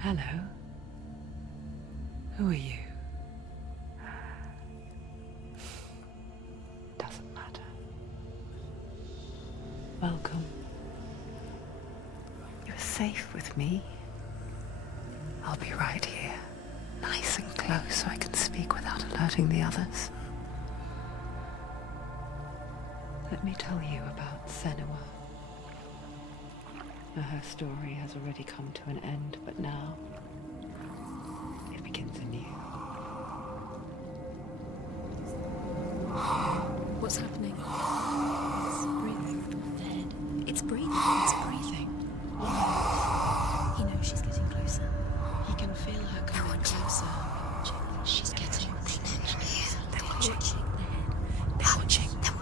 Hello. Who are you? Doesn't matter. Welcome. You're safe with me. I'll be right here, nice and close so I can speak without alerting the others. Let me tell you about Senua. Her story has already come to an end, but now it begins anew. What's happening? It's breathing. Dead. It's breathing. It's breathing. He knows she's getting closer. He can feel her coming closer. She's getting closer. They're watching. They're watching. They're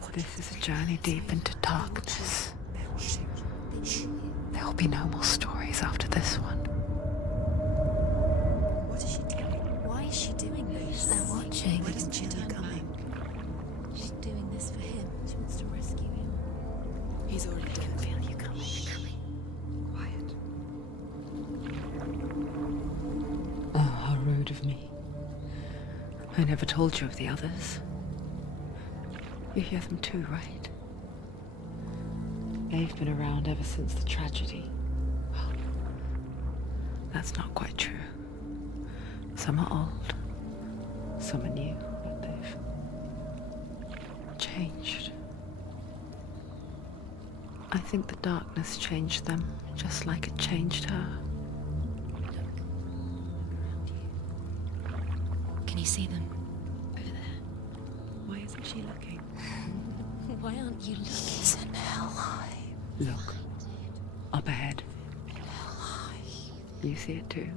watching. This is a journey deep into darkness. There will be no more stories after this one. What is she doing? Why is she doing this? They're watching. Why doesn't she turn back? She's doing this for him. She wants to rescue him. He's already dead. I can feel you coming. Quiet. Oh, how rude of me. I never told you of the others. You hear them too, right? They've been around ever since the tragedy. Well, that's not quite true. Some are old, some are new, but they've changed. I think the darkness changed them, just like it changed her. Can you see them? Over there. Why isn't she looking? Why aren't you looking? It's in Helheim. Look, up ahead. Helheim. You see it too?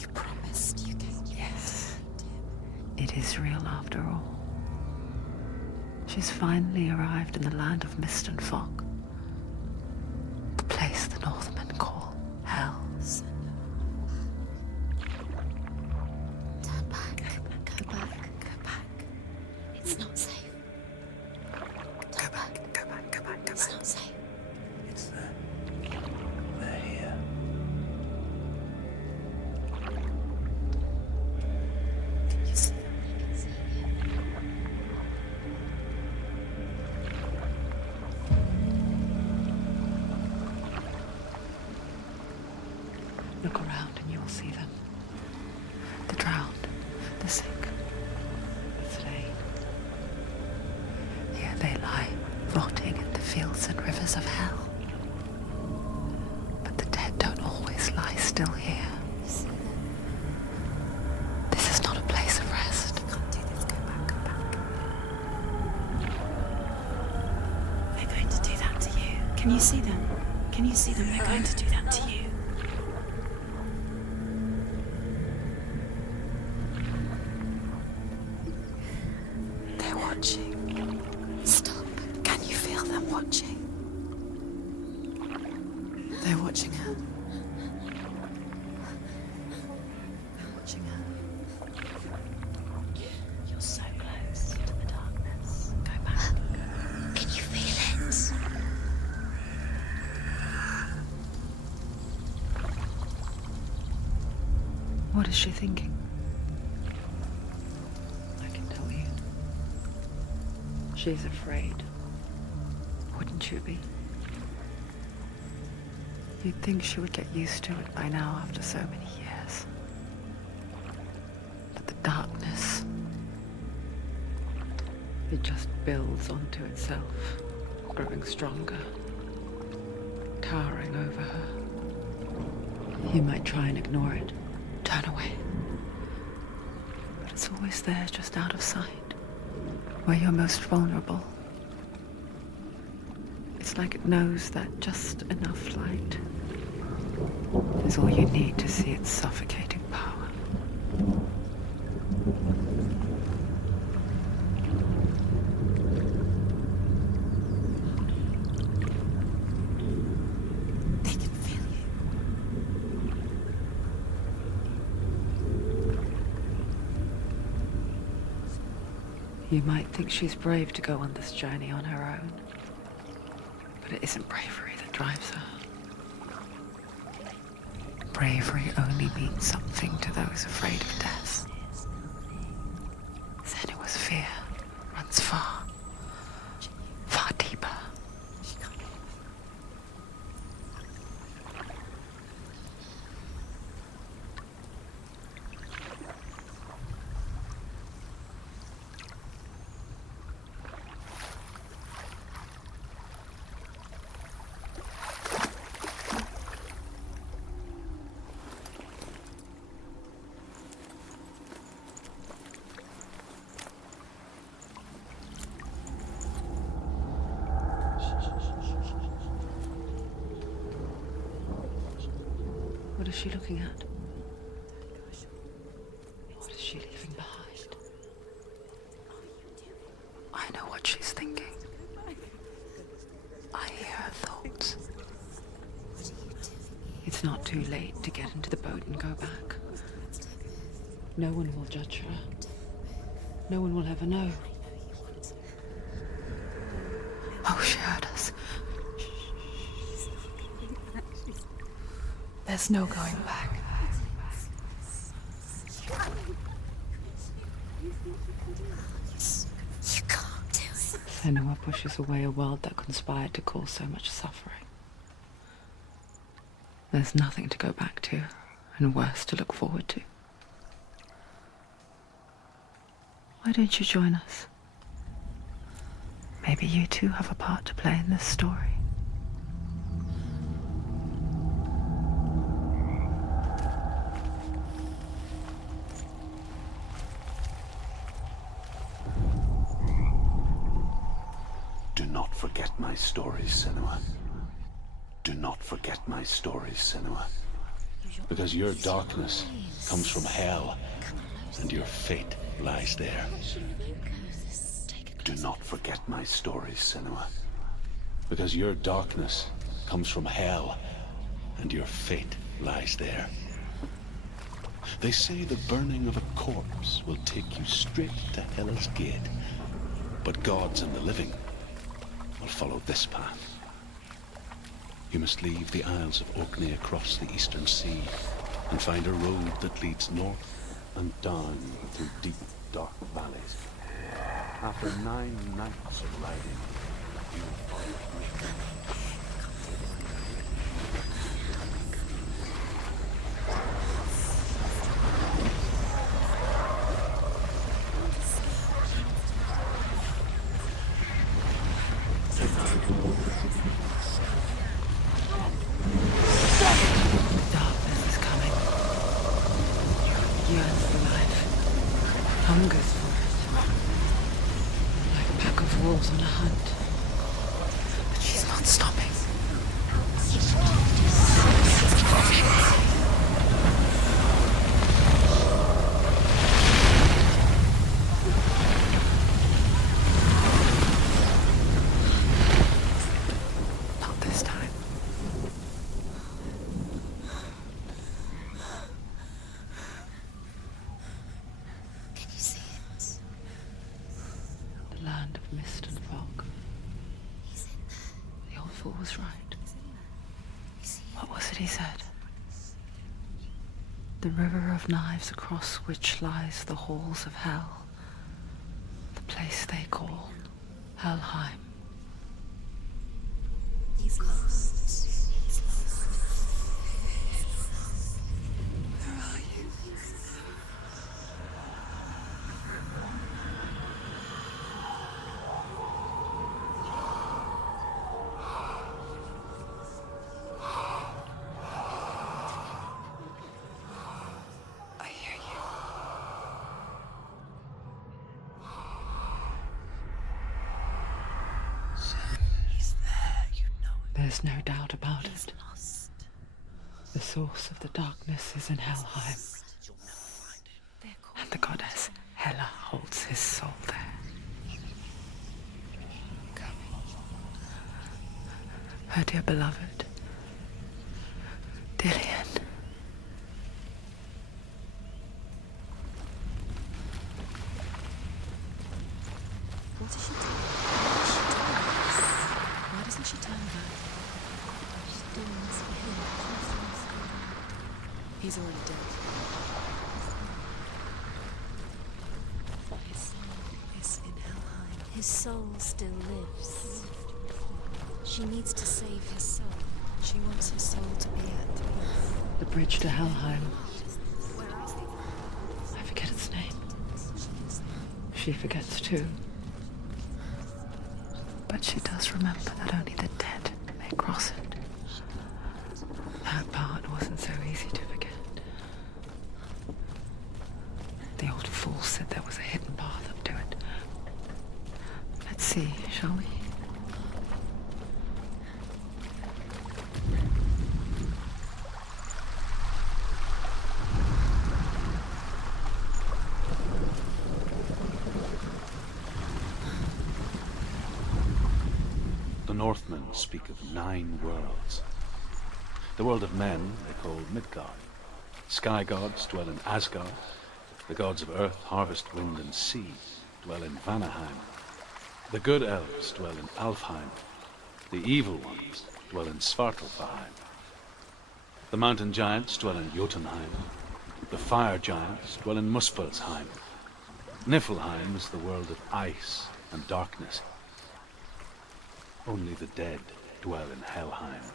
You promised you came. Yes. It is real after all. She's finally arrived in the land of mist and fog. The place the Northmen call Hell. Turn back. Go back. Go back. It's not safe. Go back. Go back. Go back. Go back. It's not safe. It's them. They're here. Can you see them? I can see you. Look around and you'll see them. The drowned, the sick, the slain. Here they lie, rotting in the fields and rivers of hell. But the dead don't always lie still here. You see them? This is not a place of rest. You can't do this. Go back. Go back. They're going to do that to you. Can you see them? Can you see them? They're going to do that to you. They're watching. Stop. Can you feel them watching? They're watching her. They're watching her. You're so close to the darkness. Go back. Can you feel it? What is she thinking? I can tell you. She's afraid. Wouldn't you be? You'd think she would get used to it by now after so many years. But the darkness, it just builds onto itself, growing stronger, towering over her. You might try and ignore it, turn away. But it's always there, just out of sight, where you're most vulnerable. It's like it knows that just enough light is all you need to see its suffocating power. They can feel you. You might think she's brave to go on this journey on her own, but it isn't bravery that drives her. bravery only means something to those afraid of death, Senua's fear runs far, far deeper. What is she looking at? What is she leaving behind? I know what she's thinking. I hear her thoughts. It's not too late to get into the boat and go back. No one will judge her. No one will ever know. Oh, she heard us. There's no going back. You can't do it. Senua pushes away a world that conspired to cause so much suffering. There's nothing to go back to, and worse to look forward to. Why don't you join us? Maybe you too have a part to play in this story. Do not forget my stories, Senua. Do not forget my stories, Senua. Because your darkness comes from hell, and your fate lies there. Do not forget my stories, Senua. Because your darkness comes from hell, and your fate lies there. They say the burning of a corpse will take you straight to Hell's gate, but gods and the living will follow this path. You must leave the Isles of Orkney across the eastern sea and find a road that leads north and down through deep, dark valleys. After 9 nights of riding, you will find me. Darkness is coming. Yearns for life. Hungers for it. Like a pack of wolves on a hunt. But she's not stopping. Not this time. Can you see it? The land of mist and fog. He's in there. The old fool was right. You see it? What was it he said? The river of knives across which lies the halls of hell. The place they call Helheim. He's lost. He's lost. Where are you? I hear you. He's there, you know it. There's no doubt about He's it. lost. The source of the darkness is in Helheim, and the goddess Hela holds his soul there. Her dear beloved, Dillian. What is she doing? What is she doing? Why doesn't she turn back? She's doing this for him. He's already dead. His soul is in Helheim. His soul still lives. She needs to save his soul. She wants his soul to be at peace. The bridge to Helheim. I forget its name. She forgets too. But she does remember that only the dead may cross it. That part wasn't so easy to forget. The old fool said there was a hidden path up to it. Let's see, shall we? The Northmen speak of 9 worlds. The world of men they call Midgard. Sky gods dwell in Asgard. The gods of earth, harvest, wind and sea dwell in Vanaheim. The good elves dwell in Alfheim. The evil ones dwell in Svartalfheim. The mountain giants dwell in Jotunheim. The fire giants dwell in Muspelheim. Niflheim is the world of ice and darkness. Only the dead dwell in Helheim.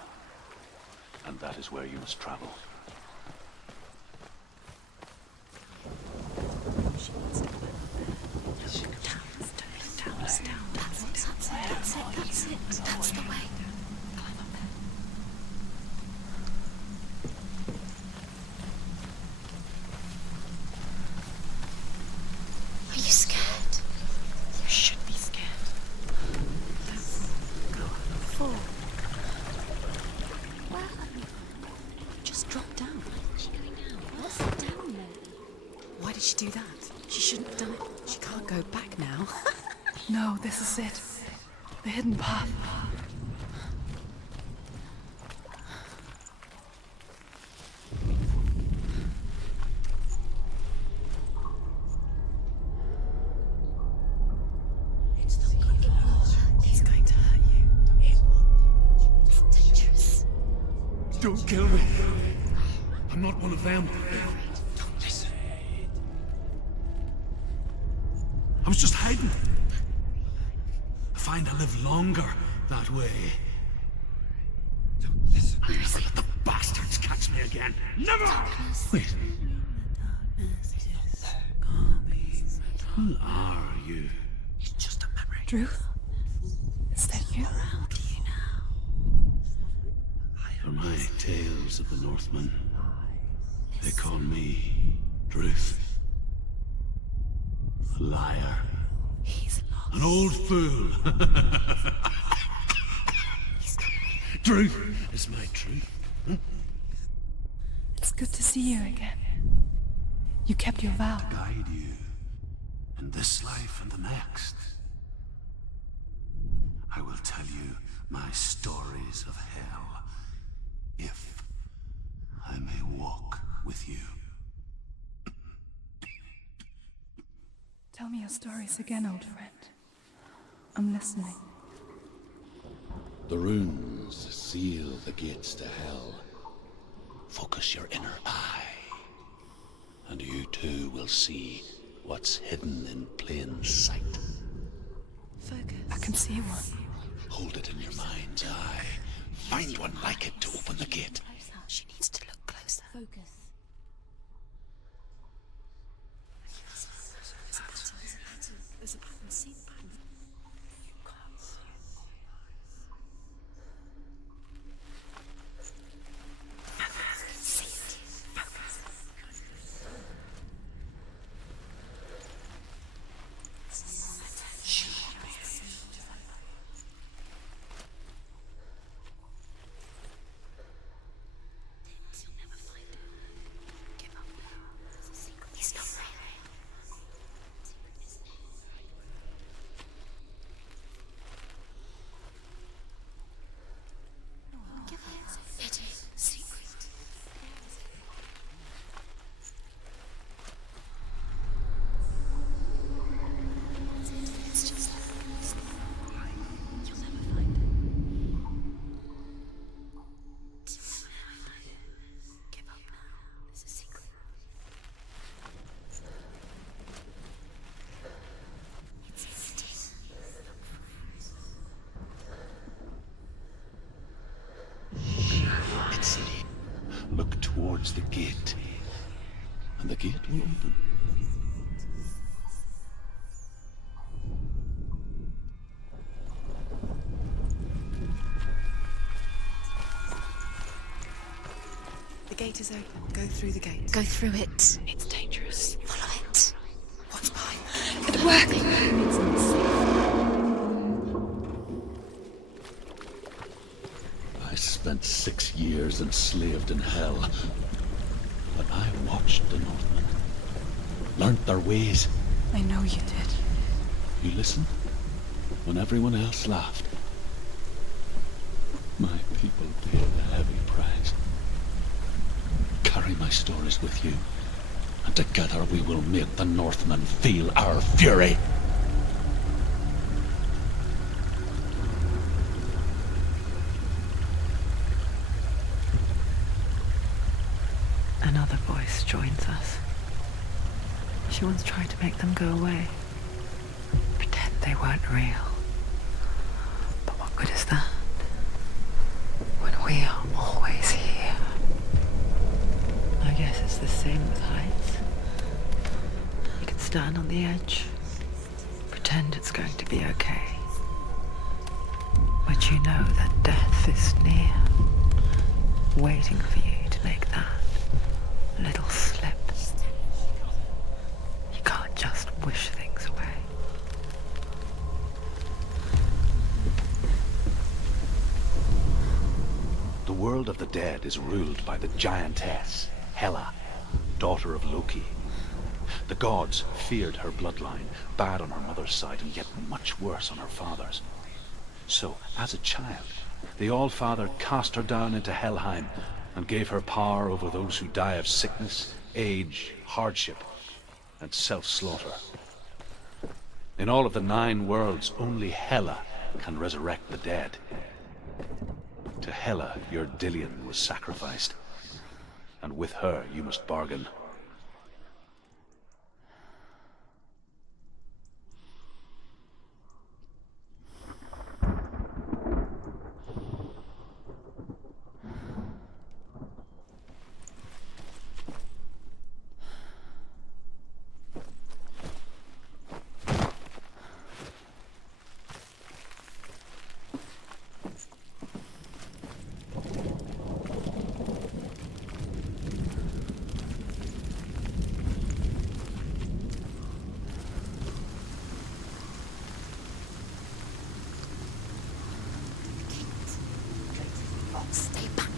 And that is where you must travel. That's the way. Are you scared? You should be scared. Fool. Just drop down. Where's she going now? What's down there? Why did she do that? She shouldn't have done it. She can't go back now. No, this is it. The hidden path. He's going to hurt you. It's dangerous. Don't kill me. I'm not one of them. Don't listen. I was just hiding. I find I live longer that way. Don't listen. I'll never let the bastards catch me again. Never! Wait, who are you? It's just a memory. Druth? Is that you? For my tales of the Northmen, they call me Druth. A liar. He's lost. An old fool. Truth is my truth. It's good to see you again. You kept your vow. Guide you in this life and the next. I will tell you my stories of hell, if I may walk with you. Tell me your stories again, old friend. I'm listening. The runes seal the gates to hell. Focus your inner eye, and you too will see what's hidden in plain sight. Focus. I can see one. Hold it in your mind's eye. Find one like it to open the gate. She needs to look closer. Focus. There's a pattern. See the pattern. You can't see it. See it. Focus. You'll never find it. towards the gate, and the gate will open. The gate is open. Go through the gate. Go through it. It's dangerous. Follow it. What's behind that? It worked! It's not safe. I spent 6 years enslaved in hell, but I watched the Northmen, learnt their ways. I know you did. You listened when everyone else laughed. My people paid a heavy price. Carry my stories with you, and together we will make the Northmen feel our fury. Another voice joins us. She once tried to make them go away. Pretend they weren't real. But what good is that? When we are always here. I guess it's the same with heights. You can stand on the edge, pretend it's going to be okay. But you know that death is near, waiting for you to make that little slip. You can't just wish things away. The world of the dead is ruled by the giantess, Hela, daughter of Loki. The gods feared her bloodline, bad on her mother's side and yet much worse on her father's. So, as a child, the All-Father cast her down into Helheim and gave her power over those who die of sickness, age, hardship, and self-slaughter. In all of the 9 worlds, only Hela can resurrect the dead. To Hela, your Dillion was sacrificed, and with her you must bargain. Stay back.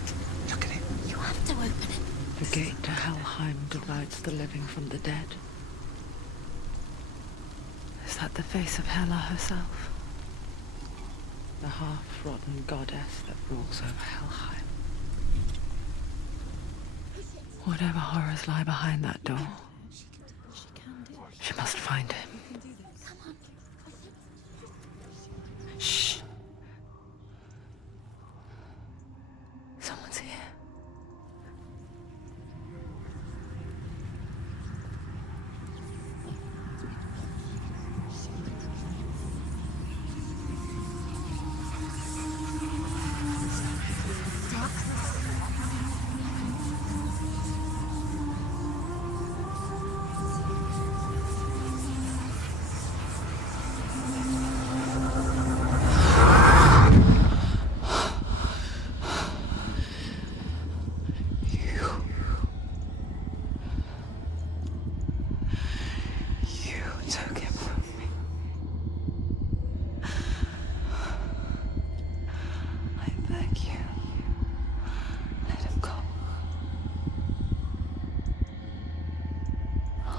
Look at it. You have to open it. The gate to Helheim divides the living from the dead. Is that the face of Hela herself? The half-rotten goddess that rules over Helheim. Whatever horrors lie behind that door, she must find him. Shh. Someone's here.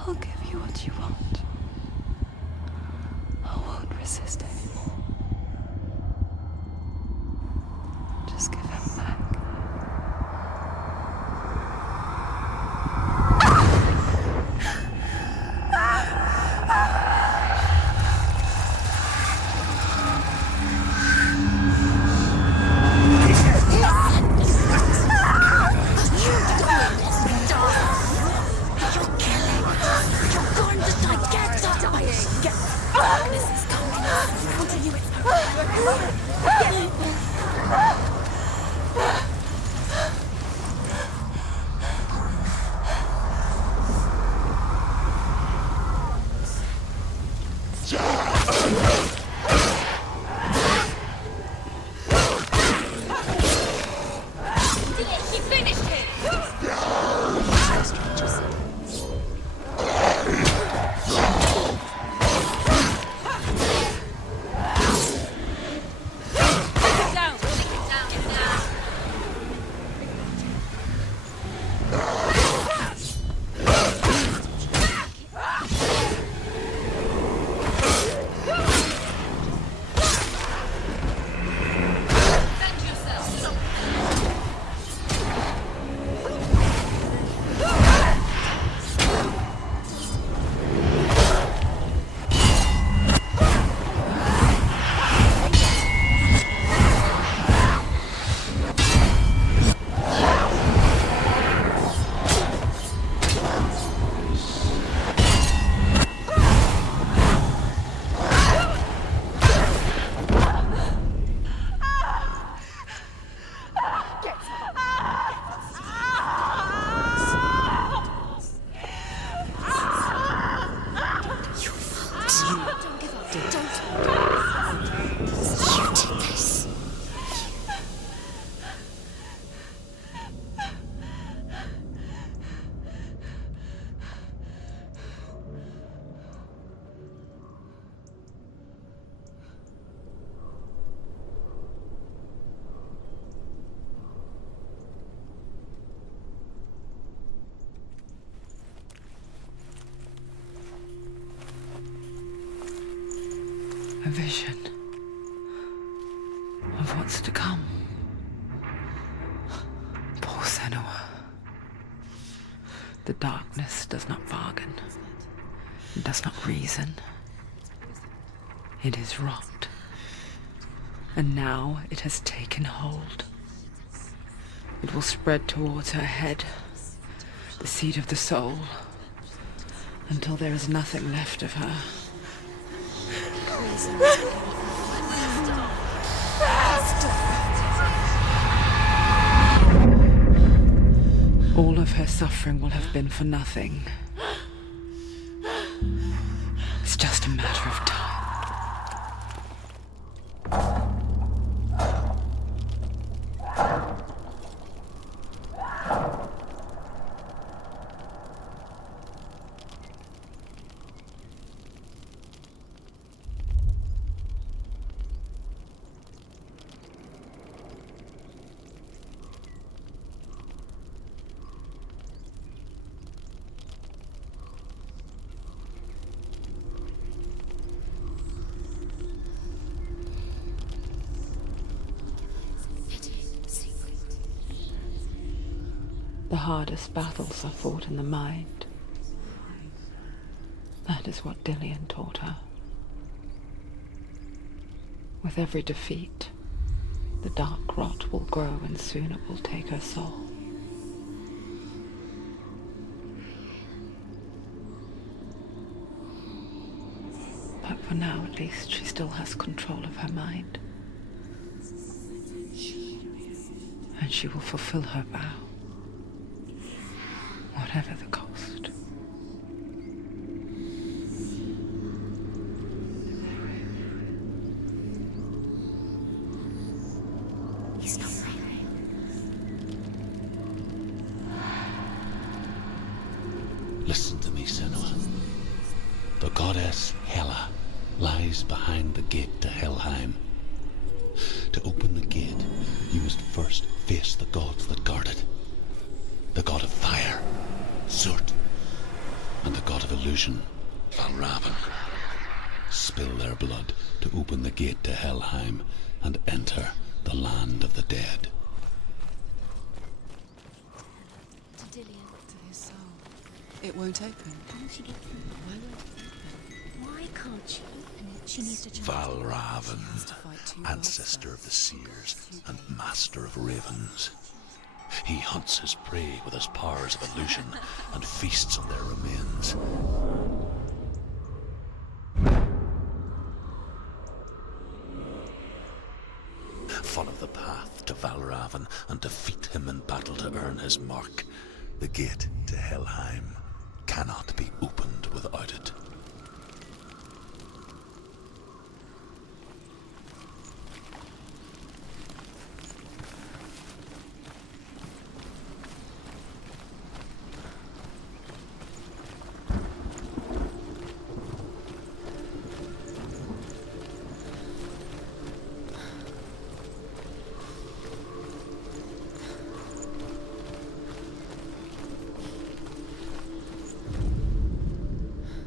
I'll give you what you want. I won't resist anymore. Just give him back. Darkness is coming. What do you vision of what's to come. Poor Senua. The darkness does not bargain, does not reason. It is wrought, and now it has taken hold. It will spread towards her head, the seat of the soul, until there is nothing left of her. All of her suffering will have been for nothing. It's just a matter of time. The hardest battles are fought in the mind. That is what Dillian taught her. With every defeat, the dark rot will grow and soon it will take her soul. But for now, at least, she still has control of her mind. And she will fulfill her vow. Whatever the cost. He's not right. Listen to me, Senua. The goddess Hela lies behind the gate to Helheim. To open the gate, you must first face the gods that guard it. The god of fire, Zurt, and the god of illusion, Valravn. Spill their blood to open the gate to Helheim and enter the land of the dead. To Dillian. To his soul. It won't open. Can't she get through? Why won't it open? Why can't she open it? She needs to chance. Valravn, ancestor of the seers and master of ravens. He hunts his prey with his powers of illusion and feasts on their remains. Follow the path to Valravn and defeat him in battle to earn his mark. The gate to Helheim cannot be opened without it.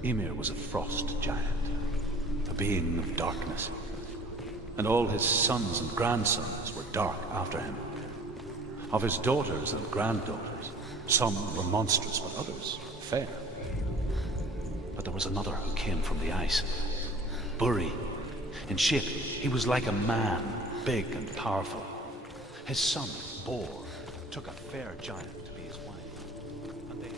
Ymir was a frost giant, a being of darkness, and all his sons and grandsons were dark after him. Of his daughters and granddaughters, some were monstrous, but others fair. But there was another who came from the ice. Buri. In shape, he was like a man, big and powerful. His son, Bor, took a fair giant to be his wife, and they...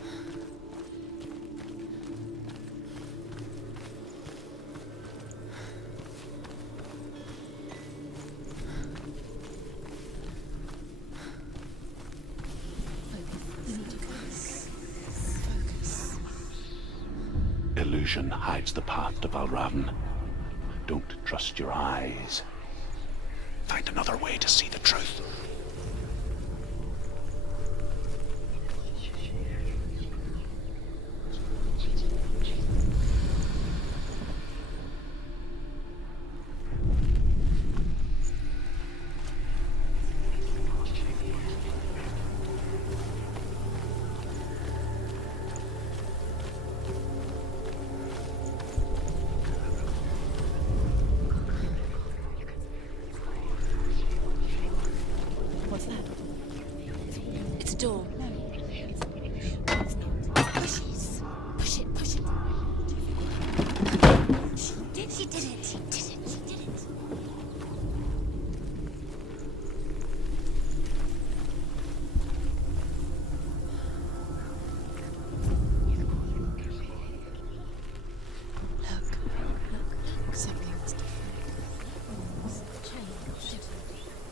Illusion hides the path to Valravn. Don't trust your eyes. Find another way to see the truth. It's a door. No. It's not. Push it. Push it. She did it. Look. Something's different.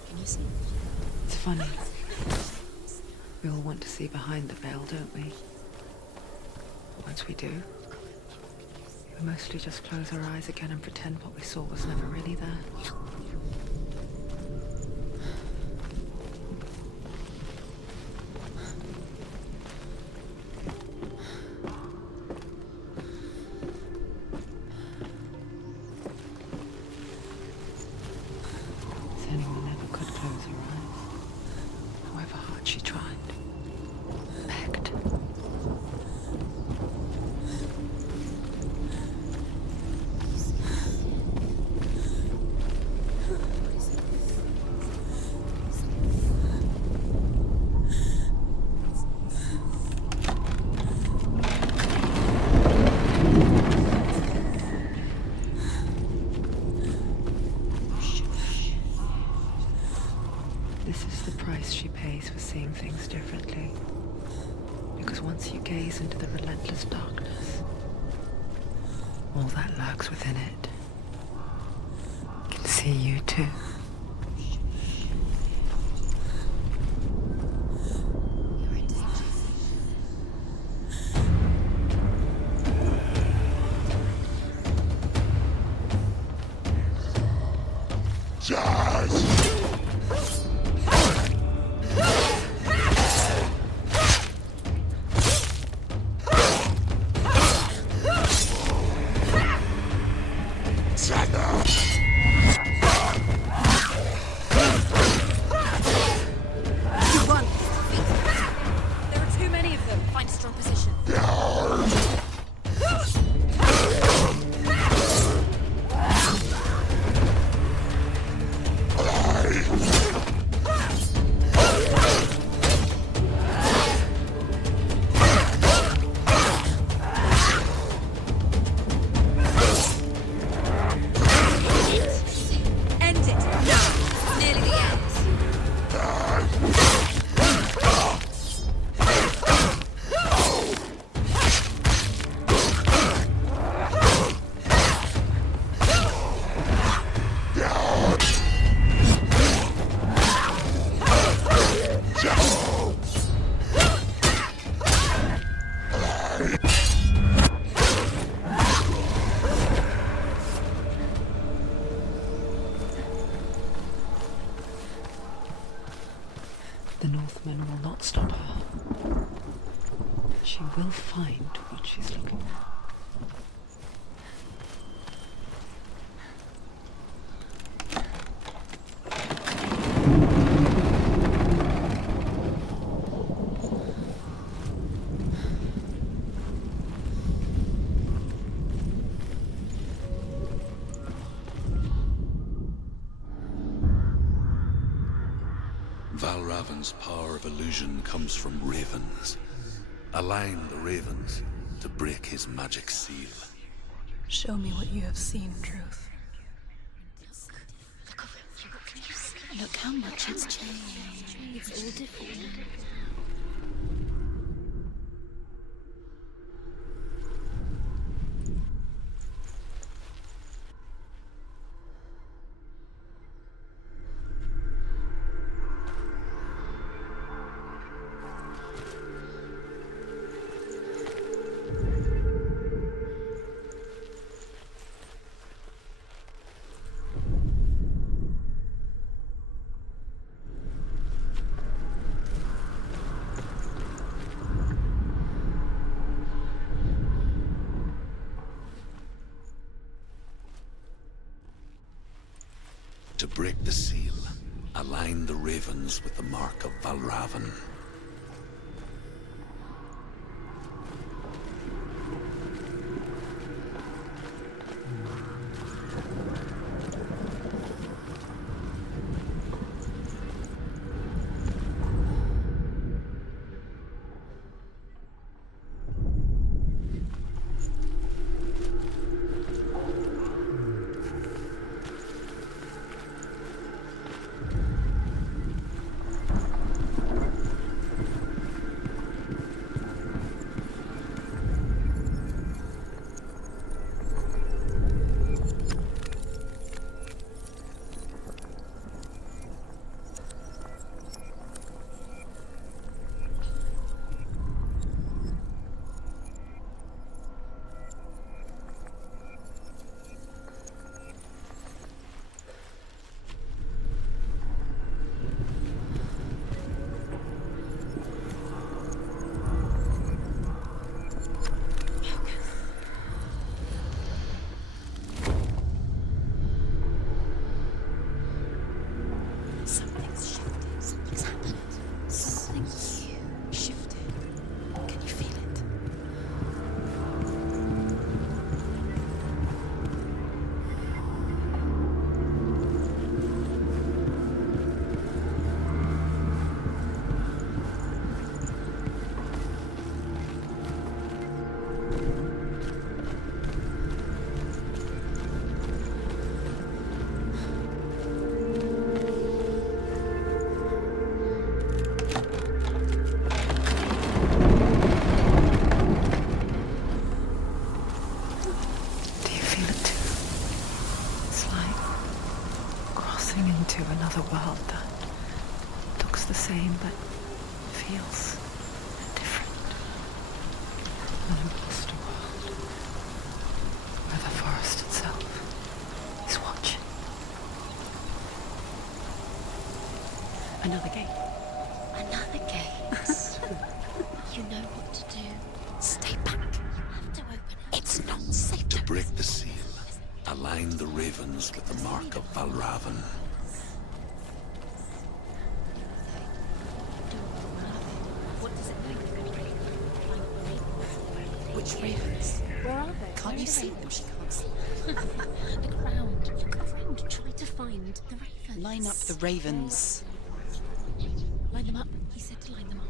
Can you see? It's funny. We all want to see behind the veil, don't we? Once we do, we mostly just close our eyes again and pretend what we saw was never really there. Senua never could close her eyes, however hard she tried. Begged. This is the price she pays for seeing things differently. Because once you gaze into the relentless darkness, all that lurks within it can see you too. You're in danger. You won. There are too many of them. Find a strong position. End it. Now. Nearly the end. The Northmen will not stop her. She will find what she's looking for. Valravan's power of illusion comes from ravens. Align the ravens to break his magic seal. Show me what you have seen, Truth. Look how much it's changed. It's all different. To break the seal, align the ravens with the mark of Valravan. another world that looks the same but feels different. An imposter world where the forest itself is watching. Another gate. Another gate. You know what to do. Stay back. You have to open it. It's not safe To break the seal, align the ravens with the mark of Valravan. What does it mean? Which ravens? Where are they? Can't you see them? She can't see. Look around. Look around. Try to find the ravens. Line up the ravens. Line them up. He said to line them up.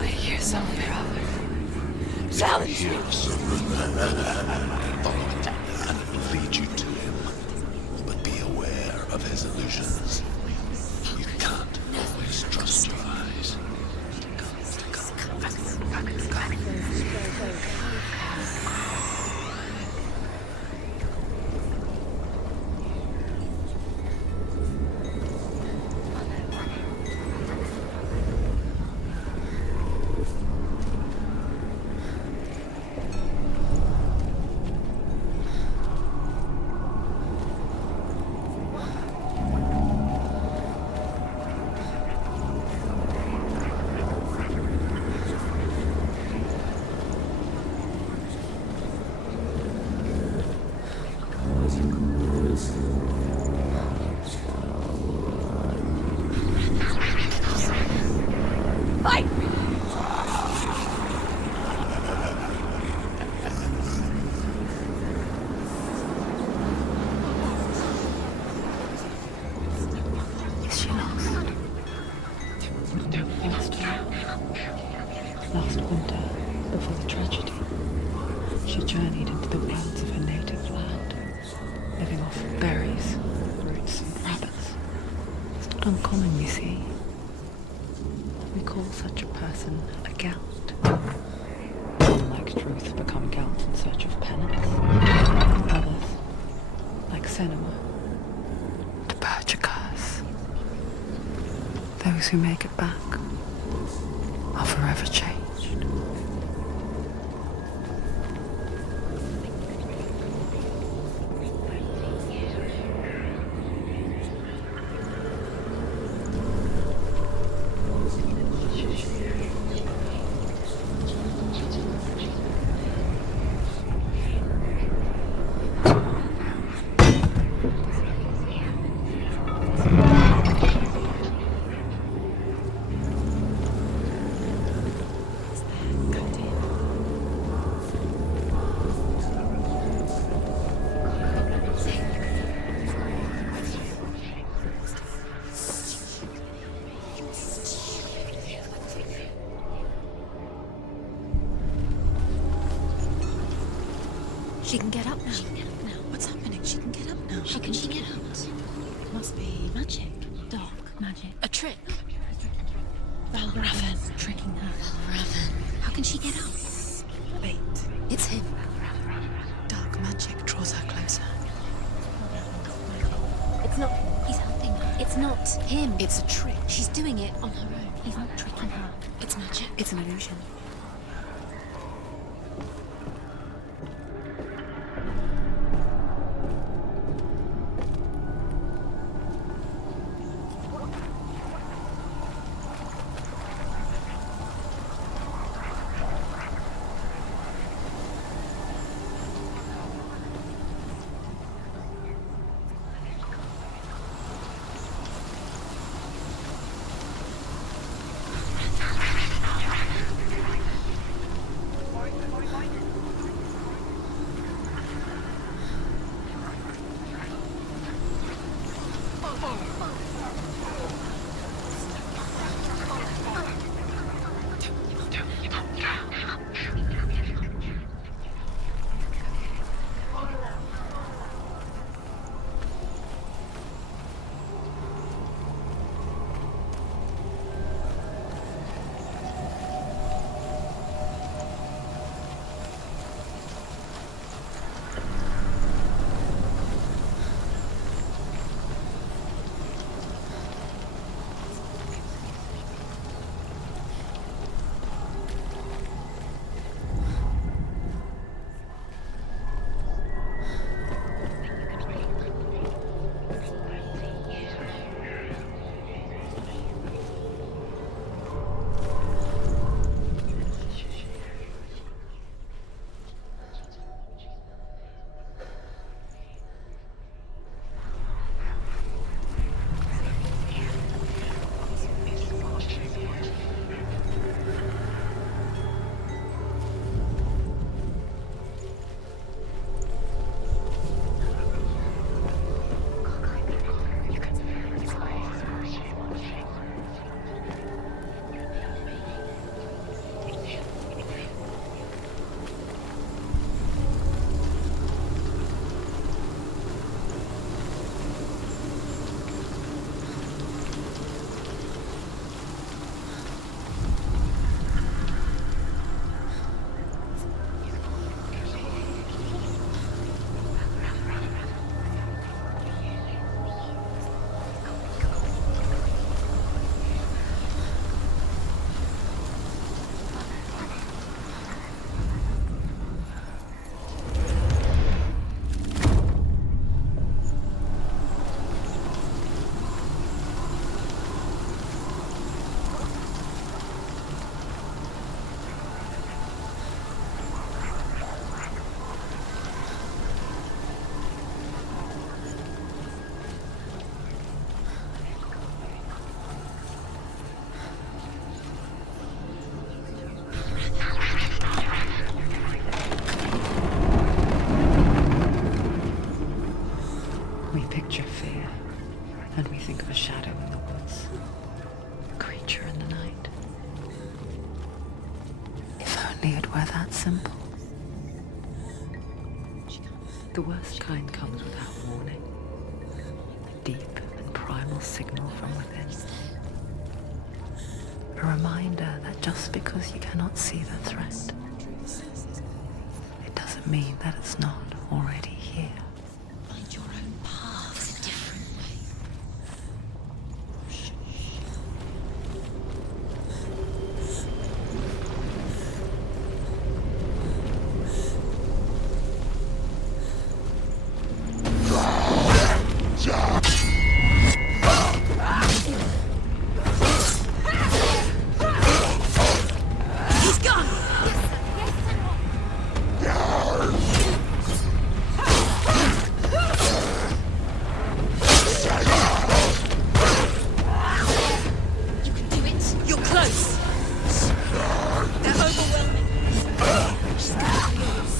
I hear something. Here, follow it, and it will lead you to him. But be aware of his illusions. You can't always trust your eyes. Is she lost? Last winter, before the tragedy, she journeyed into the wilds of her native land, living off berries, roots, and rabbits. It's not uncommon, you see. We call such a person a Gelt. Some, like Truth, become Gelt in search of penance. Others, like Senua, to purge a curse. Those who make it back are forever changed. She can get up now. What's happening? She can get up now. How can she get out? Must be Magic. Dark magic. a trick. Valravan tricking her. Valravan. How can she get out? Wait. It's him. Dark magic draws her closer. It's not him. He's helping her. It's not him. It's a trick. She's doing it on her own. He's not tricking her. It's magic. It's an illusion. picture fear, and we think of a shadow in the woods, a creature in the night. If only it were that simple. The worst kind comes without warning. A deep and primal signal from within. A reminder that just because you cannot see the threat, it doesn't mean that it's not already here. Find your own path a different way. He's gone! You can do it. You're close. They're overwhelming. She's got yours.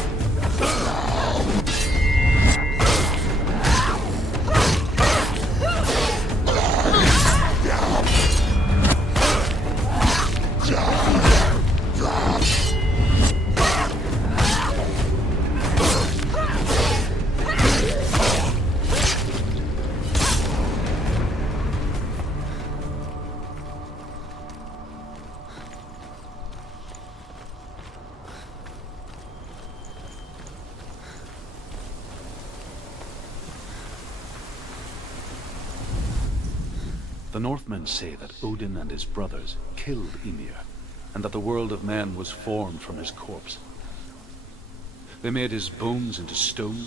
The Northmen say that Odin and his brothers killed Ymir, and that the world of men was formed from his corpse. They made his bones into stone,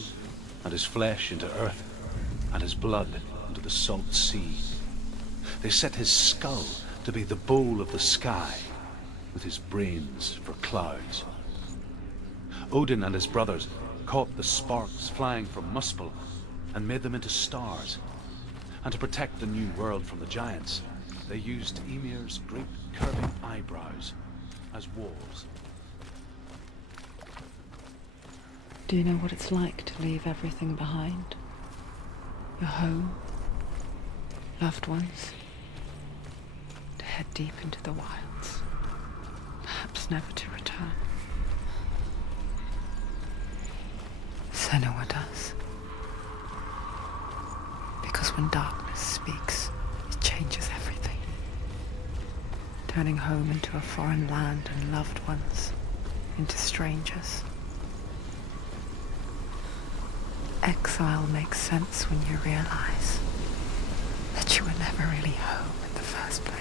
and his flesh into earth, and his blood into the salt sea. They set his skull to be the bowl of the sky, with his brains for clouds. Odin and his brothers caught the sparks flying from Muspel and made them into stars. And to protect the new world from the giants, they used Ymir's great curving eyebrows as walls. Do you know what it's like to leave everything behind? Your home, loved ones, to head deep into the wilds, perhaps never to return. Senua does. Because when darkness speaks, it changes everything. Turning home into a foreign land and loved ones into strangers. Exile makes sense when you realize that you were never really home in the first place.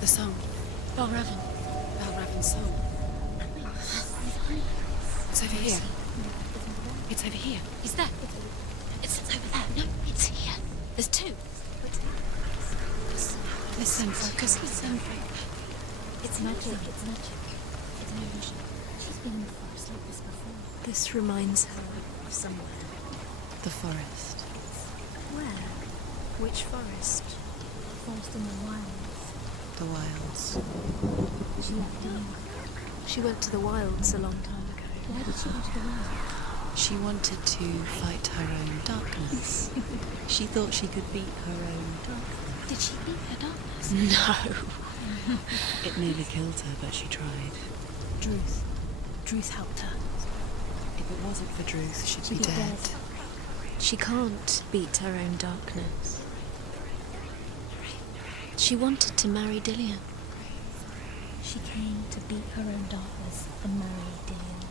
The song. Balravan's song. It's over here. It's over here. Is that? It's over there. No, it's here. There's two. Listen, focus. Listen. It's magic. It's magic. It's an illusion. She's been in the forest like this before. This reminds her of somewhere. The forest. Where? Which forest? Forest in the wilds. The wilds. She left young. She went to the wilds a long time ago. Why did she go to the wilds? She wanted to fight her own darkness. She thought she could beat her own darkness. Did she beat her darkness? No. It nearly killed her, but she tried. Druth helped her. If it wasn't for Druth, she'd be dead. She can't beat her own darkness. She wanted to marry Dillian. She came to beat her own darkness and marry Dillion.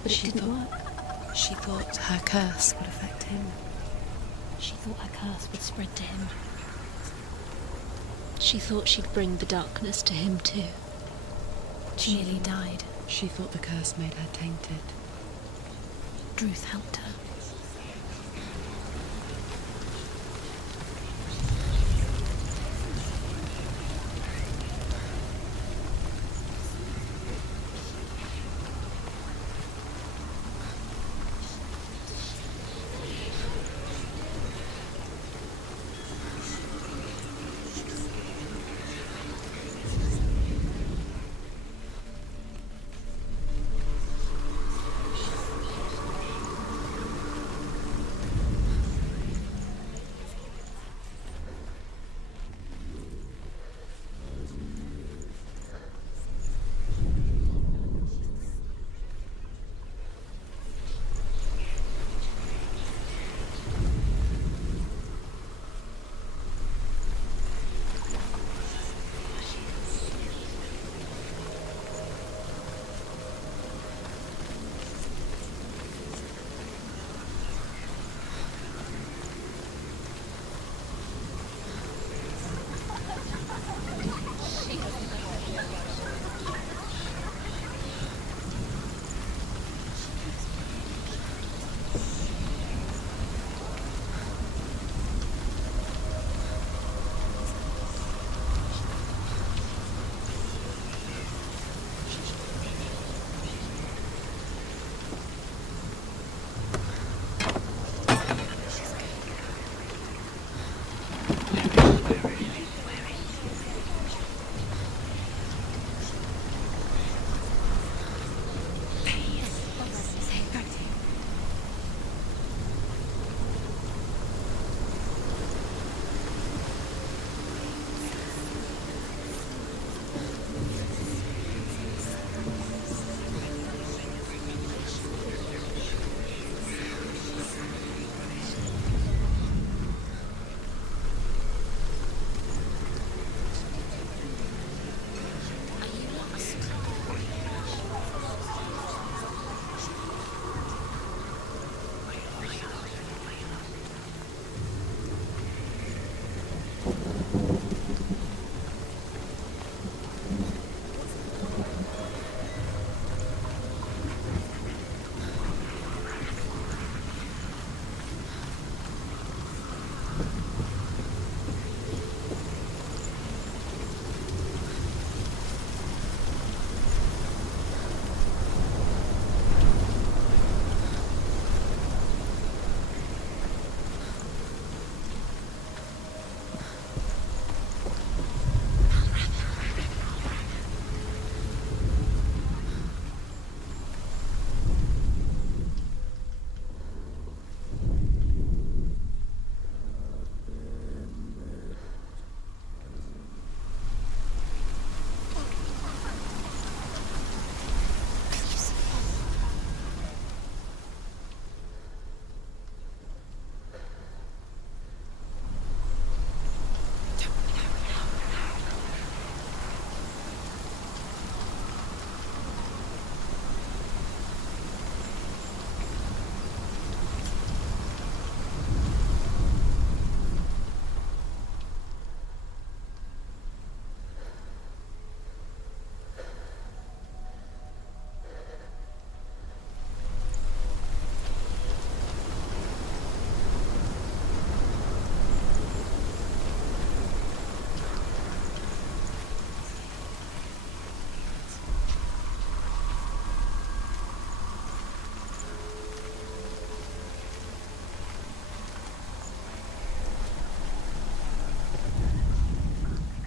But it didn't work. She thought her curse would affect him. She thought her curse would spread to him. She thought she'd bring the darkness to him too. She nearly died. She thought the curse made her tainted. Druth helped her.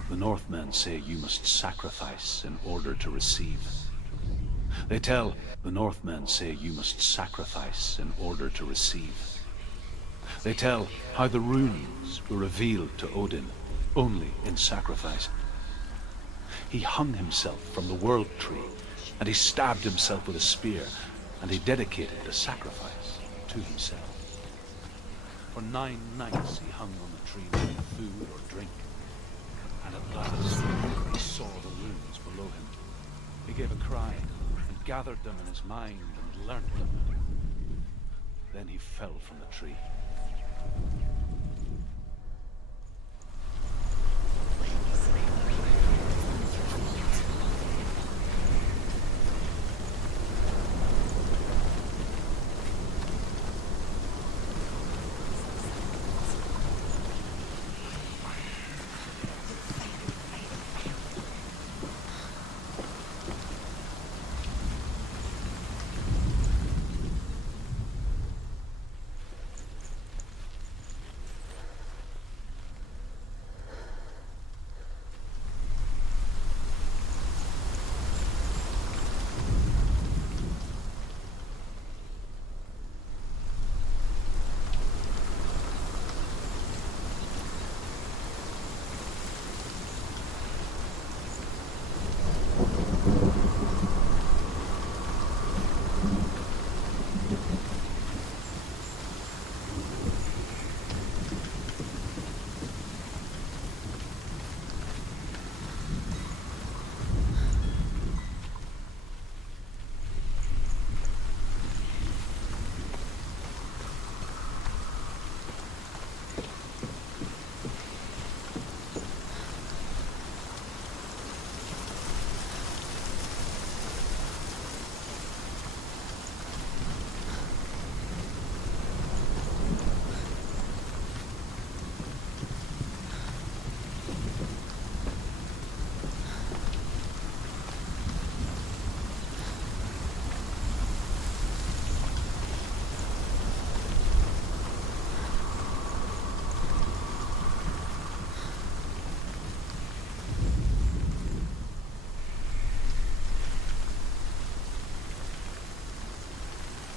The Northmen say you must sacrifice in order to receive. They tell the Northmen say you must sacrifice in order to receive. They tell how the runes were revealed to Odin only in sacrifice. He hung himself from the world tree, and he stabbed himself with a spear, and he dedicated the sacrifice to himself. For 9 nights he hung on the tree without food or drink, and at last he saw the gathered them in his mind and learnt them. Then he fell from the tree.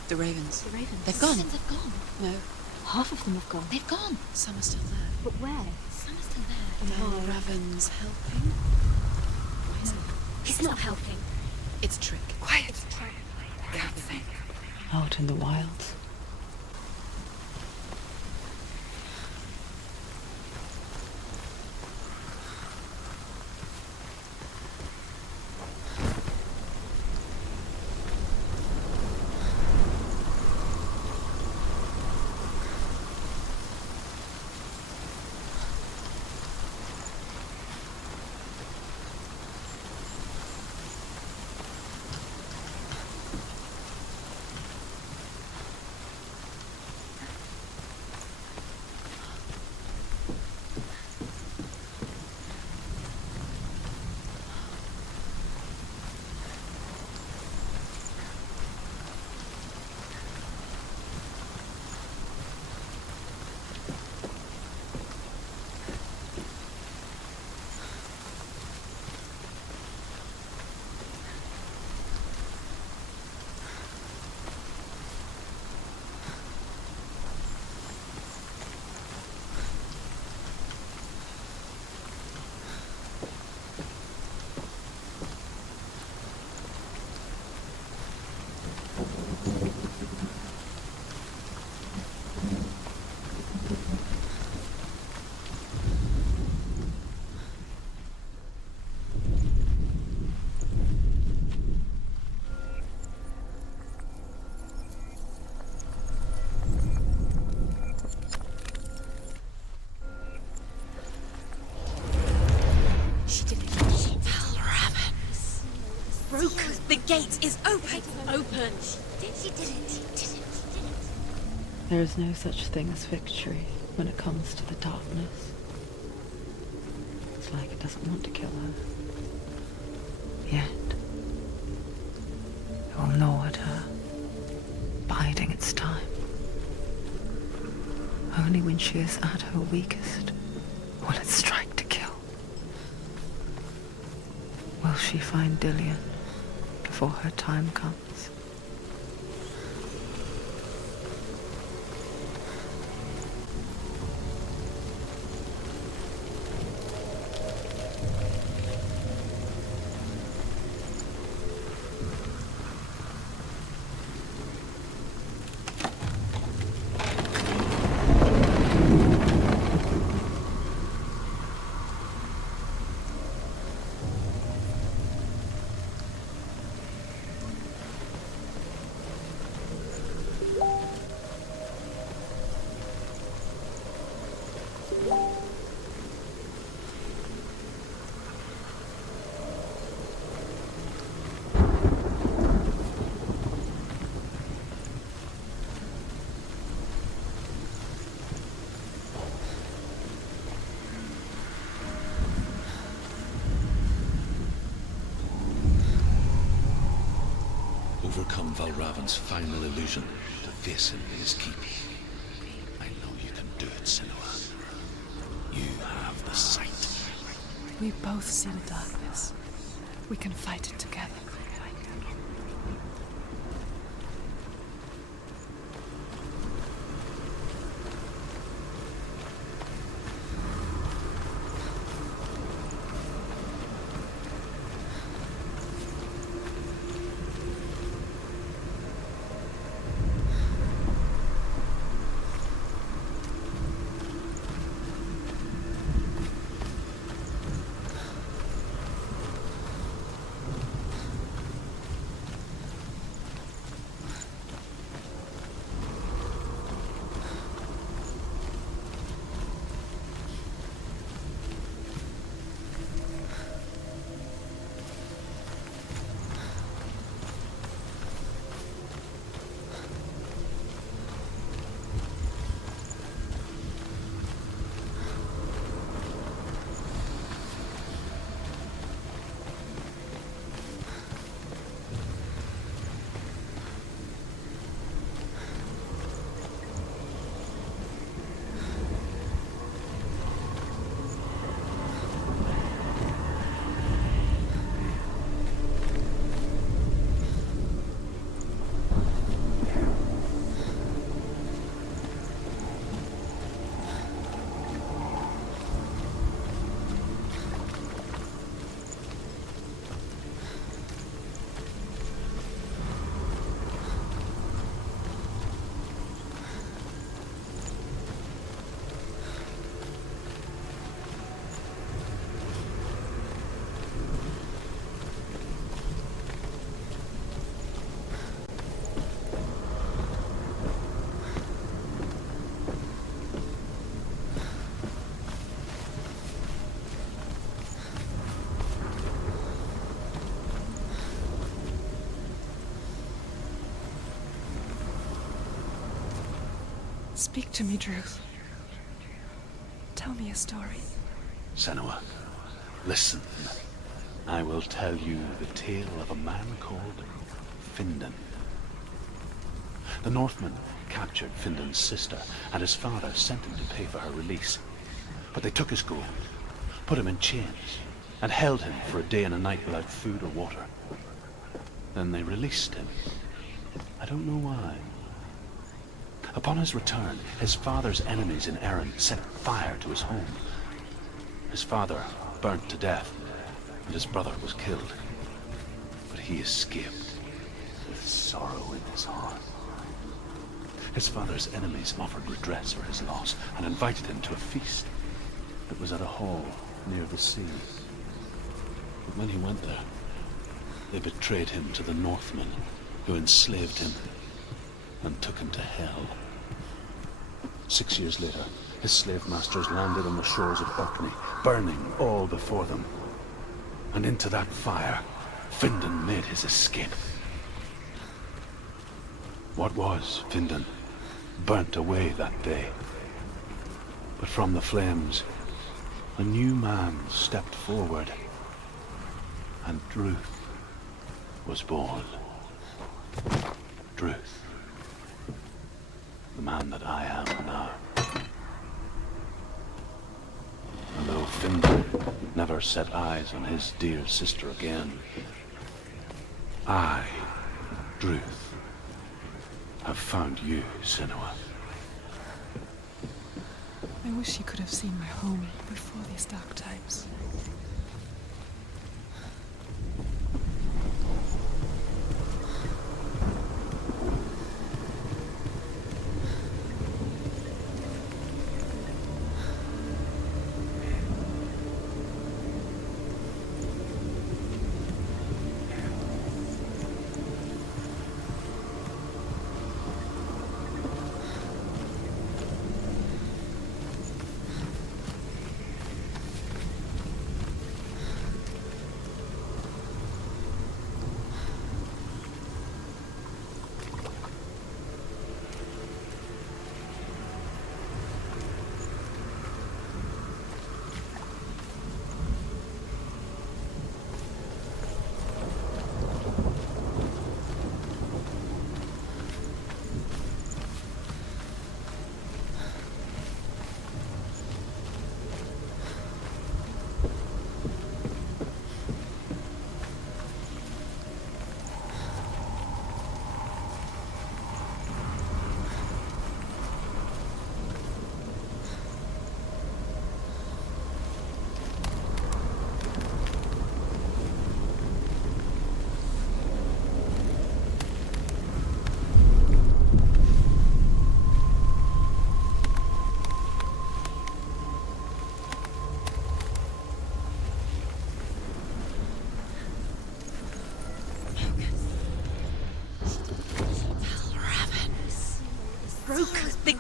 The ravens. The ravens. They've gone. They've gone. No, Half of them have gone. they've gone. Some are still there. But where? Some are still there. Are Raven's helping? Why is it? He's not helping. It's a trick. Quiet. They have the thing. Out in the wilds. The gate is open. Open. She did it. There is no such thing as victory when it comes to the darkness. It's like it doesn't want to kill her. Yet, it will gnaw at her, biding its time. Only when she is at her weakest will it strike to kill. Will she find Dillion before her time comes? overcome Valravan's final illusion to face him in his keep. I know you can do it, Senua. You have the sight. We both see the darkness. We can fight it together. Speak to me, Druth. Tell me a story. Senua, listen. I will tell you the tale of a man called Findan. The Northmen captured Findan's sister, and his father sent him to pay for her release. But they took his gold, put him in chains, and held him for a day and a night without food or water. Then they released him. I don't know why. Upon his return, his father's enemies in Erin set fire to his home. His father burnt to death, and his brother was killed. But he escaped with sorrow in his heart. His father's enemies offered redress for his loss and invited him to a feast that was at a hall near the sea. But when he went there, they betrayed him to the Northmen, who enslaved him and took him to hell. 6 years later, his slave masters landed on the shores of Orkney, burning all before them. And into that fire, Findan made his escape. What was Findan burnt away that day. But from the flames, a new man stepped forward, and Druth was born. Druth. The man that I am now. And though Findan never set eyes on his dear sister again, I, Druth, have found you, Senua. I wish you could have seen my home before these dark times.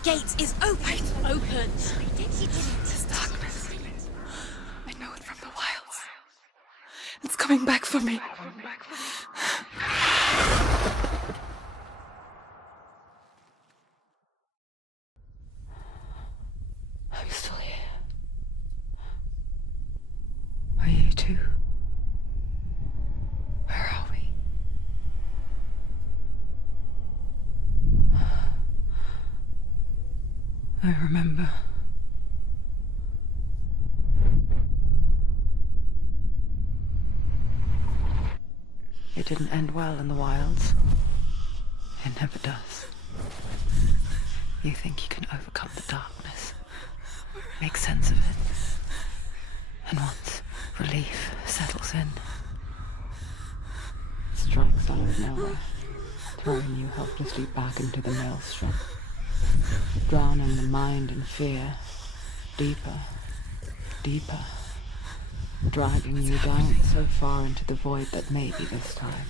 gate is open. Open. This darkness. I know it from the wilds. It's coming back for me. I'm still here. Are you too? Where are we? I remember. It didn't end well in the wilds. It never does. You think you can overcome the darkness, make sense of it, and once relief settles in, it strikes out of nowhere, throwing you helplessly back into the maelstrom, drowning the mind in fear, deeper, deeper, dragging you down so far into the void that maybe this time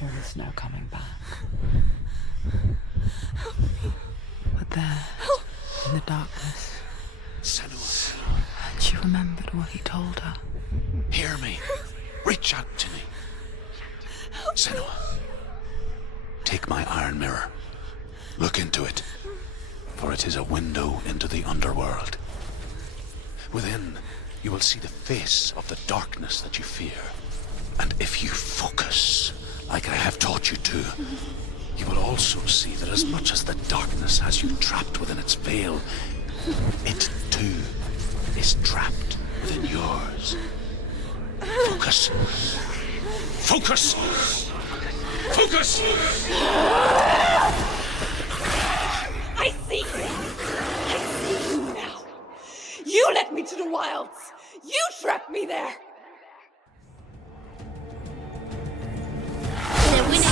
there is no coming back. But there, in the darkness, Senua, and she remembered what he told her. hear me. Reach out to me. Senua, take my iron mirror. Look into it, for it is a window into the underworld. Within, you will see the face of the darkness that you fear. And if you focus, like I have taught you to, you will also see that as much as the darkness has you trapped within its veil, it too is trapped within yours. Focus. Focus! Focus! I see you! I see you now! You led me to the wilds! You trapped me there! They're winning.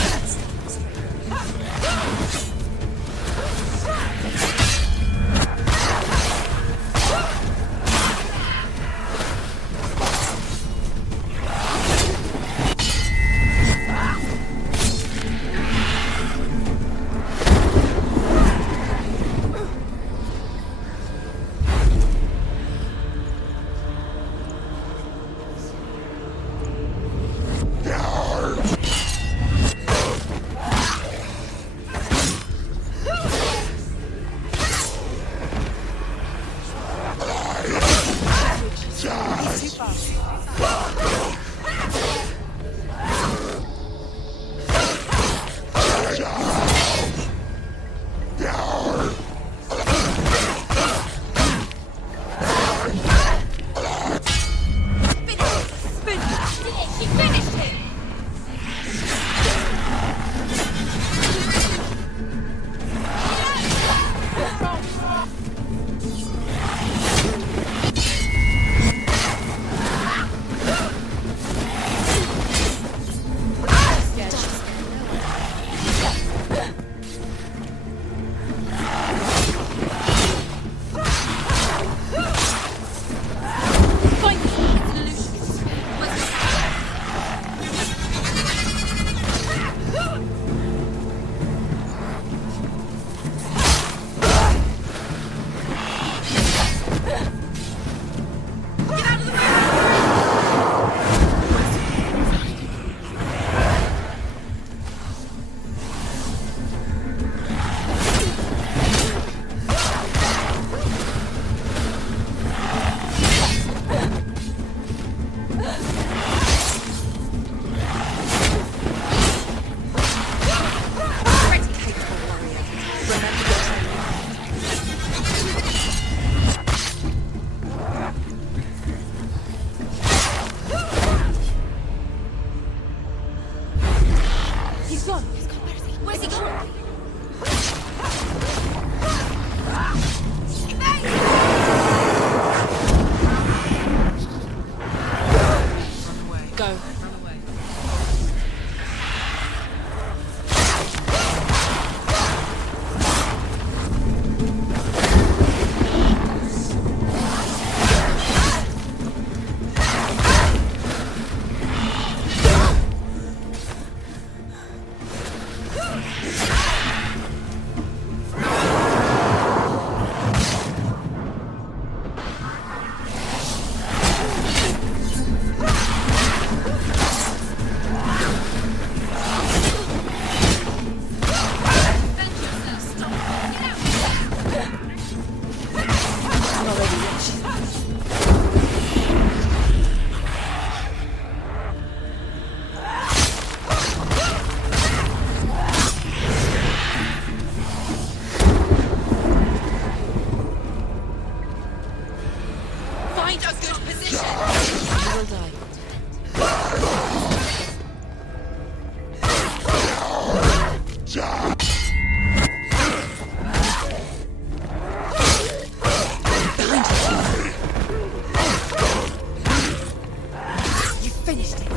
finished it.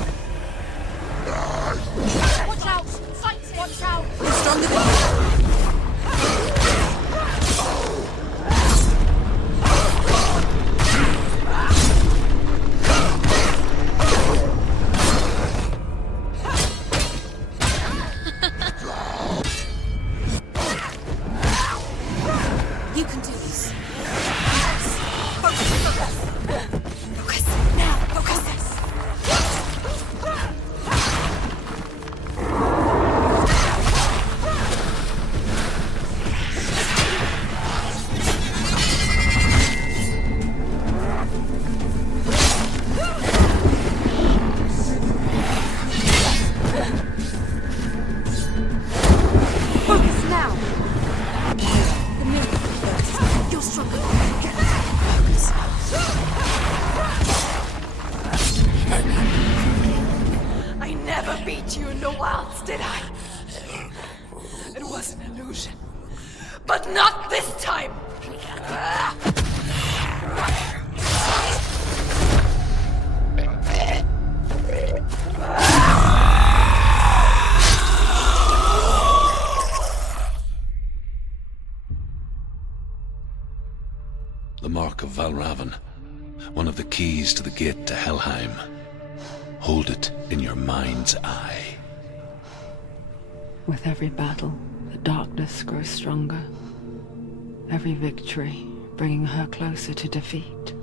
Watch out! Sights! Watch out! You're stronger than me. You can do this. Focus. Now, focus. Focus now. The mirror first. You're stronger. Get focus. I never beat you in the wilds, did I? It was an illusion. But not this time! The mark of Valravan, one of the keys to the gate to Helheim. Hold it in your mind's eye. With every battle, the darkness grows stronger. Every victory bringing her closer to defeat.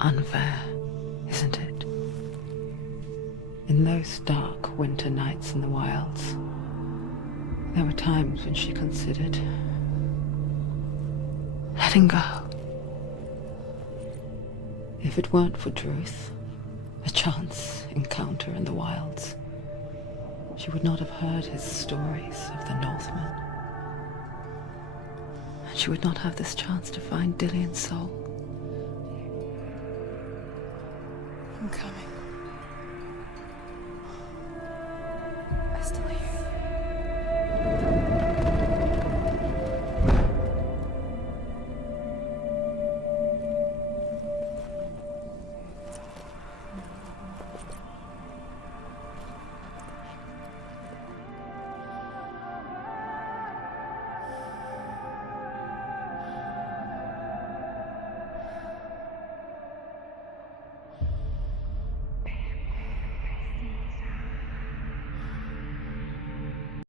Unfair, isn't it? In those dark winter nights in the wilds, there were times when she considered letting go. If it weren't for Druth, a chance encounter in the wilds, she would not have heard his stories of the Northmen. And she would not have this chance to find Dillion's soul. I'm coming. I still hear